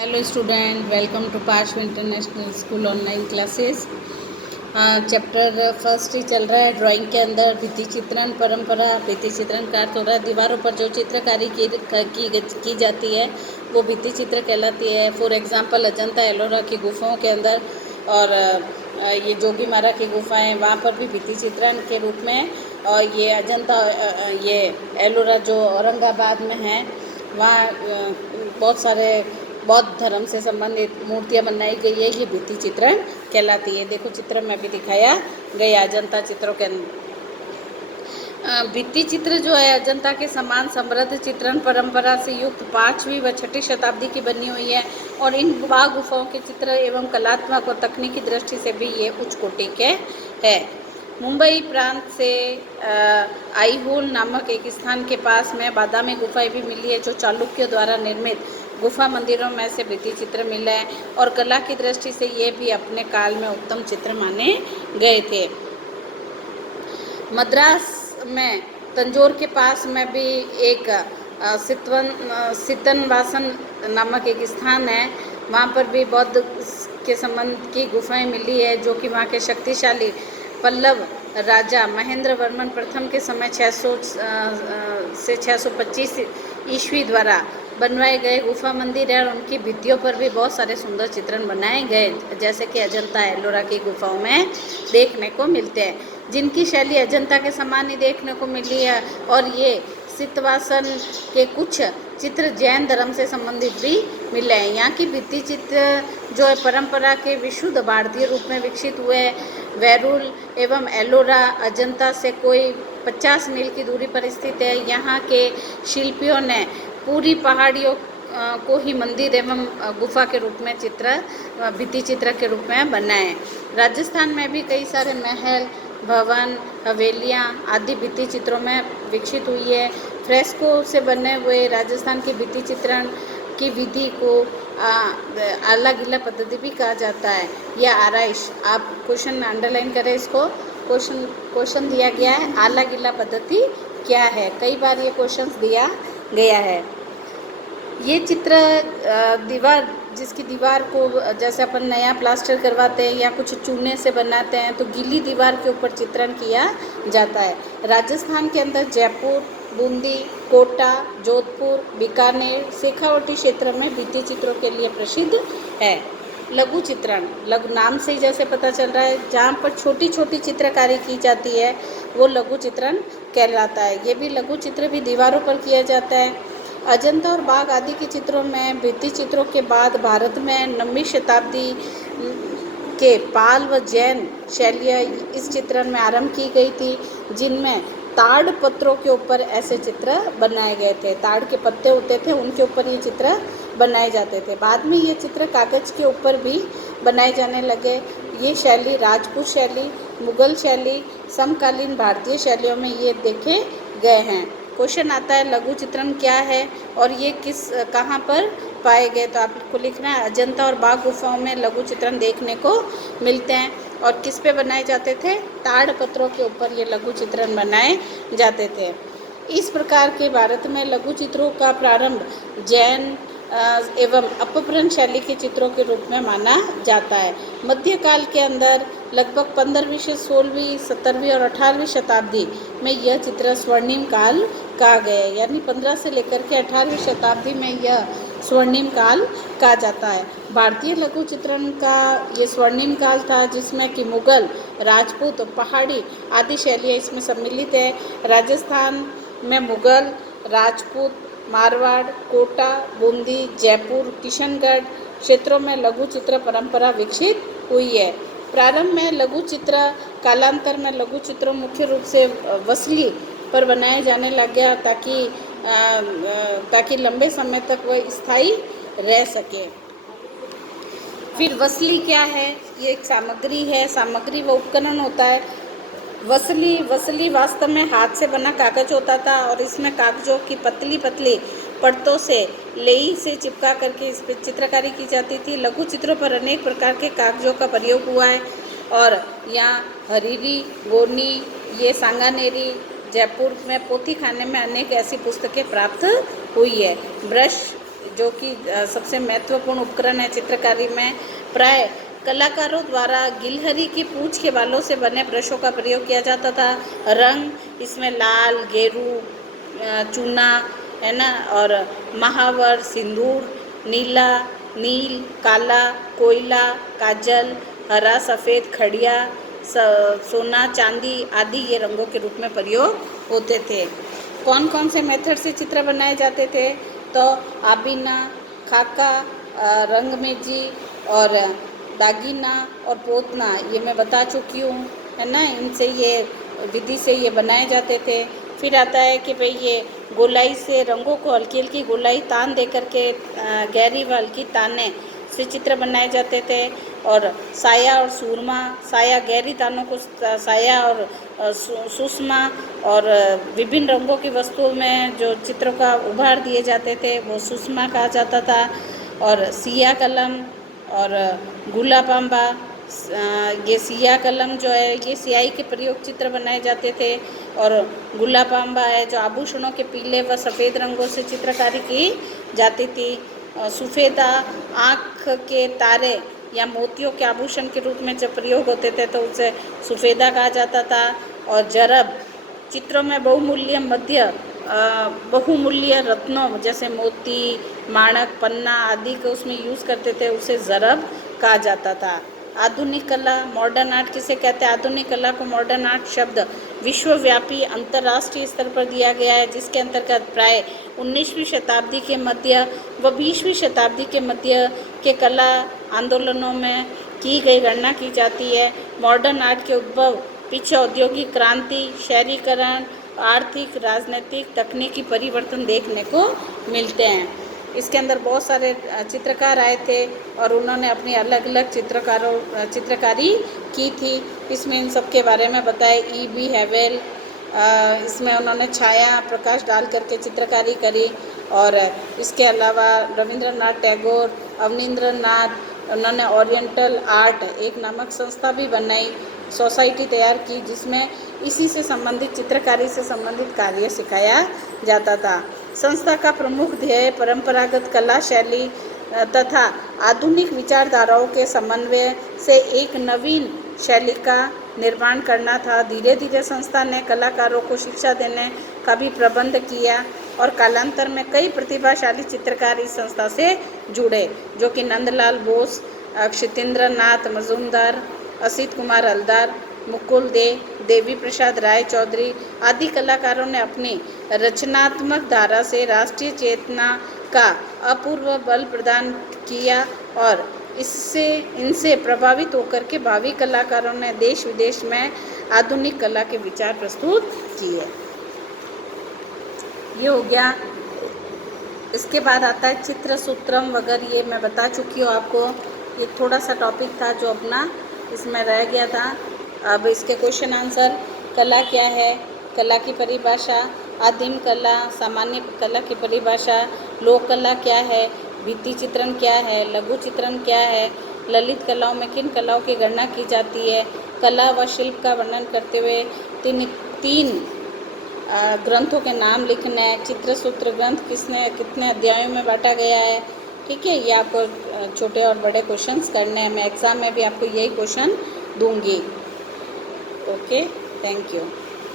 Hello student, welcome to Parshva international school online classes. Chapter first ही चल रहा है। ड्राइंग के अंदर भित्ति चित्रण परंपरा। भित्ति चित्रण का अर्थ हो रहा है दीवारों पर जो चित्रकारी की जाती है वो भित्ति चित्र कहलाती है। फॉर एग्जांपल अजंता एलोरा की गुफाओं के अंदर और ये जोगीमारा की गुफाएं, वहाँ पर भी भित्ति चित्रण के रूप में। और ये अजंता ये एलोरा जो औरंगाबाद में है, वहाँ बहुत सारे बौद्ध धर्म से संबंधित मूर्तियाँ बनाई गई है। ये भित्ति चित्रण कहलाती है। देखो चित्र में भी दिखाया गया अजंता चित्रों के भित्ति चित्र जो है अजंता के समान समृद्ध चित्रण परंपरा से युक्त 5वीं व 6ठी शताब्दी की बनी हुई है। और इन गुफाओं के चित्र एवं कलात्मक और तकनीकी दृष्टि से भी ये उच्च कोटि के है। मुंबई प्रांत से आईहोल नामक एक स्थान के पास में बादामी गुफाएं भी मिली है, जो चालुक्यों द्वारा निर्मित गुफा मंदिरों में से भित्ति चित्र मिला है। और कला की दृष्टि से ये भी अपने काल में उत्तम चित्र माने गए थे। मद्रास में तंजौर के पास में भी एक सितनवासन नामक एक स्थान है। वहाँ पर भी बौद्ध के संबंध की गुफाएं मिली है, जो कि वहाँ के शक्तिशाली पल्लव राजा महेंद्र वर्मन प्रथम के समय 600 से 625 ईस्वी द्वारा बनवाए गए गुफा मंदिर है। और उनकी भित्तियों पर भी बहुत सारे सुंदर चित्रण बनाए गए, जैसे कि अजंता एलोरा की गुफाओं में देखने को मिलते हैं, जिनकी शैली अजंता के समान ही देखने को मिली है। और ये सितवासन के कुछ चित्र जैन धर्म से संबंधित भी मिले हैं। यहाँ की भित्ति चित्र जो है परंपरा के विशुद्ध भारतीय रूप में विकसित हुए। वैरुल एवं एलोरा अजंता से कोई 50 मील की दूरी पर स्थित है। यहाँ के शिल्पियों ने पूरी पहाड़ियों को ही मंदिर एवं गुफा के रूप में भित्ति चित्र के रूप में बनाए। राजस्थान में भी कई सारे महल, भवन, हवेलियाँ आदि भित्ति चित्रों में विकसित हुई है। फ्रेस्को से बने हुए राजस्थान की भित्ति चित्रण की विधि को आला गिला पद्धति भी कहा जाता है, या आराइश। आप क्वेश्चन में अंडरलाइन करें इसको। क्वेश्चन दिया गया है आला गिला पद्धति क्या है, कई बार ये क्वेश्चन दिया गया है। ये चित्र जिसकी दीवार को जैसे अपन नया प्लास्टर करवाते हैं या कुछ चूने से बनाते हैं, तो गीली दीवार के ऊपर चित्रण किया जाता है। राजस्थान के अंदर जयपुर, बूंदी, कोटा, जोधपुर, बीकानेर, शेखावटी क्षेत्र में भित्ति चित्रों के लिए प्रसिद्ध है। लघु चित्रण, लघु नाम से ही जैसे पता चल रहा है, जहाँ पर छोटी छोटी चित्रकारी की जाती है वो लघु चित्रण कहलाता है। ये भी लघु चित्र भी दीवारों पर किया जाता है। अजंता और बाघ आदि के चित्रों में भित्ति चित्रों के बाद भारत में 9वीं शताब्दी के पाल व जैन शैलियाँ इस चित्रण में आरंभ की गई थी, जिनमें ताड़ पत्रों के ऊपर ऐसे चित्र बनाए गए थे। ताड़ के पत्ते होते थे, उनके ऊपर ये चित्र बनाए जाते थे। बाद में ये चित्र कागज़ के ऊपर भी बनाए जाने लगे। ये शैली राजपूत शैली, मुगल शैली, समकालीन भारतीय शैलियों में ये देखे गए हैं। क्वेश्चन आता है लघु चित्रण क्या है और ये कहाँ पर पाए गए, तो आपको लिखना है अजंता और बाघ गुफाओं में लघु चित्रण देखने को मिलते हैं। और किस पे बनाए जाते थे? ताड़ पत्रों के ऊपर ये लघु चित्रण बनाए जाते थे। इस प्रकार के भारत में लघु चित्रों का प्रारंभ जैन एवं अपभ्रंश शैली के चित्रों के रूप में माना जाता है। मध्यकाल के अंदर लगभग 15वीं से 16वीं, 17वीं और 18वीं शताब्दी में यह चित्र स्वर्णिम काल कहा गया है। यानी 15 से लेकर के 18वीं शताब्दी में यह स्वर्णिम काल कहा जाता है। भारतीय लघु चित्रण का ये स्वर्णिम काल था, जिसमें कि मुगल, राजपूत, पहाड़ी आदि शैलियाँ इसमें सम्मिलित है। राजस्थान में मुगल, राजपूत, मारवाड़, कोटा, बूंदी, जयपुर, किशनगढ़ क्षेत्रों में लघु चित्र परंपरा विकसित हुई है। प्रारंभ में लघु चित्र, कालांतर में लघु चित्र मुख्य रूप से वसली पर बनाए जाने लग गया, ताकि लंबे समय तक वह स्थायी रह सके। फिर वसली क्या है? ये एक सामग्री है, सामग्री व उपकरण होता है। वसली वास्तव में हाथ से बना कागज होता था और इसमें कागजों की पतली पतली परतों से लेई से चिपका करके इस पर चित्रकारी की जाती थी। लघु चित्रों पर अनेक प्रकार के कागजों का प्रयोग हुआ है और यहाँ हरीरी, गोनी, ये सांगानेरी, जयपुर में पोथी खाने में अनेक ऐसी पुस्तकें प्राप्त हुई है। ब्रश जो कि सबसे महत्वपूर्ण उपकरण है चित्रकारी में। प्राय कलाकारों द्वारा गिलहरी की पूंछ के बालों से बने ब्रशों का प्रयोग किया जाता था। रंग इसमें लाल, गेरू, चूना है ना, और महावर, सिंदूर, नीला, नील, काला, कोयला, काजल, हरा, सफ़ेद, खड़िया, सोना, चांदी आदि ये रंगों के रूप में प्रयोग होते थे। कौन कौन से मेथड से चित्र बनाए जाते थे? तो आबिना, खाका, रंगमेजी और दागीना और पोतना, ये मैं बता चुकी हूँ, है ना। इनसे ये विधि से ये बनाए जाते थे। फिर आता है कि भाई ये गोलाई से रंगों को हल्की हल्की गोलाई तान दे करके गहरी व हल्की ताने से चित्र बनाए जाते थे। और साया और सूरमा, साया गहरी तानों को साया और सुषमा और विभिन्न रंगों की वस्तुओं में जो चित्रों का उभार दिए जाते थे वो सुषमा कहा जाता था। और सिया कलम और गुलाबाम्बा, ये सिया कलम जो है ये स्याही के प्रयोग चित्र बनाए जाते थे। और गुलाबाम्बा है जो आभूषणों के पीले व सफ़ेद रंगों से चित्रकारी की जाती थी। सफ़ेदा आँख के तारे या मोतियों के आभूषण के रूप में जब प्रयोग होते थे तो उसे सफ़ेदा कहा जाता था। और जरब चित्रों में बहुमूल्य रत्नों जैसे मोती, माणक, पन्ना आदि को उसमें यूज़ करते थे, उसे जरब कहा जाता था। आधुनिक कला, मॉडर्न आर्ट किसे कहते हैं? आधुनिक कला को मॉडर्न आर्ट शब्द विश्वव्यापी अंतर्राष्ट्रीय स्तर पर दिया गया है, जिसके अंतर्गत प्राय 19वीं शताब्दी के मध्य व 20वीं शताब्दी के मध्य के कला आंदोलनों में की गई गणना की जाती है। मॉडर्न आर्ट के उद्भव पीछे औद्योगिक क्रांति, शहरीकरण, आर्थिक, राजनीतिक, तकनीकी परिवर्तन देखने को मिलते हैं। इसके अंदर बहुत सारे चित्रकार आए थे और उन्होंने अपनी अलग अलग चित्रकारी की थी। इसमें इन सब के बारे में बताया। E.B. हैवेल, इसमें उन्होंने छाया प्रकाश डाल करके चित्रकारी करी। और इसके अलावा रविंद्रनाथ टैगोर, अवनींद्रनाथ, उन्होंने ओरिएंटल आर्ट एक नामक संस्था भी बनाई, सोसाइटी तैयार की जिसमें इसी से संबंधित चित्रकारी से संबंधित कार्य सिखाया जाता था। संस्था का प्रमुख ध्येय परंपरागत कला शैली तथा आधुनिक विचारधाराओं के समन्वय से एक नवीन शैली का निर्माण करना था। धीरे धीरे संस्था ने कलाकारों को शिक्षा देने का भी प्रबंध किया और कालांतर में कई प्रतिभाशाली चित्रकार इस संस्था से जुड़े, जो कि नंदलाल बोस, क्षितेंद्र नाथ मजूमदार, असित कुमार हलदार, मुकुल दे, देवी प्रसाद राय चौधरी आदि कलाकारों ने अपनी रचनात्मक धारा से राष्ट्रीय चेतना का अपूर्व बल प्रदान किया और इनसे प्रभावित होकर के भावी कलाकारों ने देश विदेश में आधुनिक कला के विचार प्रस्तुत किए। ये हो गया। इसके बाद आता है चित्र सूत्रम वगैरह, ये मैं बता चुकी हूँ आपको। ये थोड़ा सा टॉपिक था जो अपना इसमें रह गया था। अब इसके क्वेश्चन आंसर। कला क्या है? कला की परिभाषा। आदिम कला, सामान्य कला की परिभाषा। लोक कला क्या है? भित्ति चित्रण क्या है? लघु चित्रण क्या है? ललित कलाओं में किन कलाओं की गणना की जाती है? कला व शिल्प का वर्णन करते हुए तीन ग्रंथों के नाम लिखना है। चित्र सूत्र ग्रंथ कितने अध्यायों में बांटा गया है? ठीक है, ये आपको छोटे और बड़े क्वेश्चंस करने हैं। मैं एग्ज़ाम में भी आपको यही क्वेश्चन दूंगी। Okay, thank you.